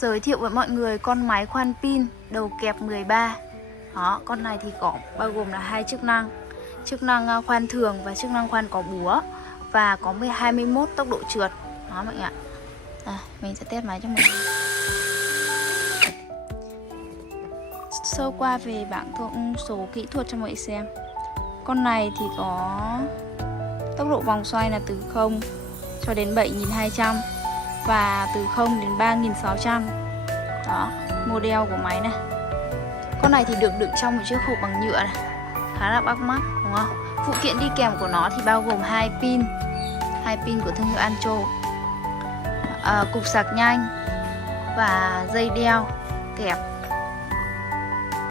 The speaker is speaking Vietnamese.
Giới thiệu với mọi người con máy khoan pin đầu kẹp 13. Đó, con này thì có bao gồm là hai chức năng. Chức năng khoan thường và chức năng khoan có búa. Và có 21 tốc độ trượt. Đó mọi người ạ. Mình sẽ test máy cho mọi người. Sơ qua về bảng thông số kỹ thuật cho mọi người xem. Con này thì có tốc độ vòng xoay là từ 0 cho đến 7.200 và từ 0 đến 3.600. Đó, model của máy này. Con này thì được đựng trong một chiếc hộp bằng nhựa này, khá là bắt mắt đúng không? Phụ kiện đi kèm của nó thì bao gồm hai pin của thương hiệu Ancho, cục sạc nhanh và dây đeo kẹp.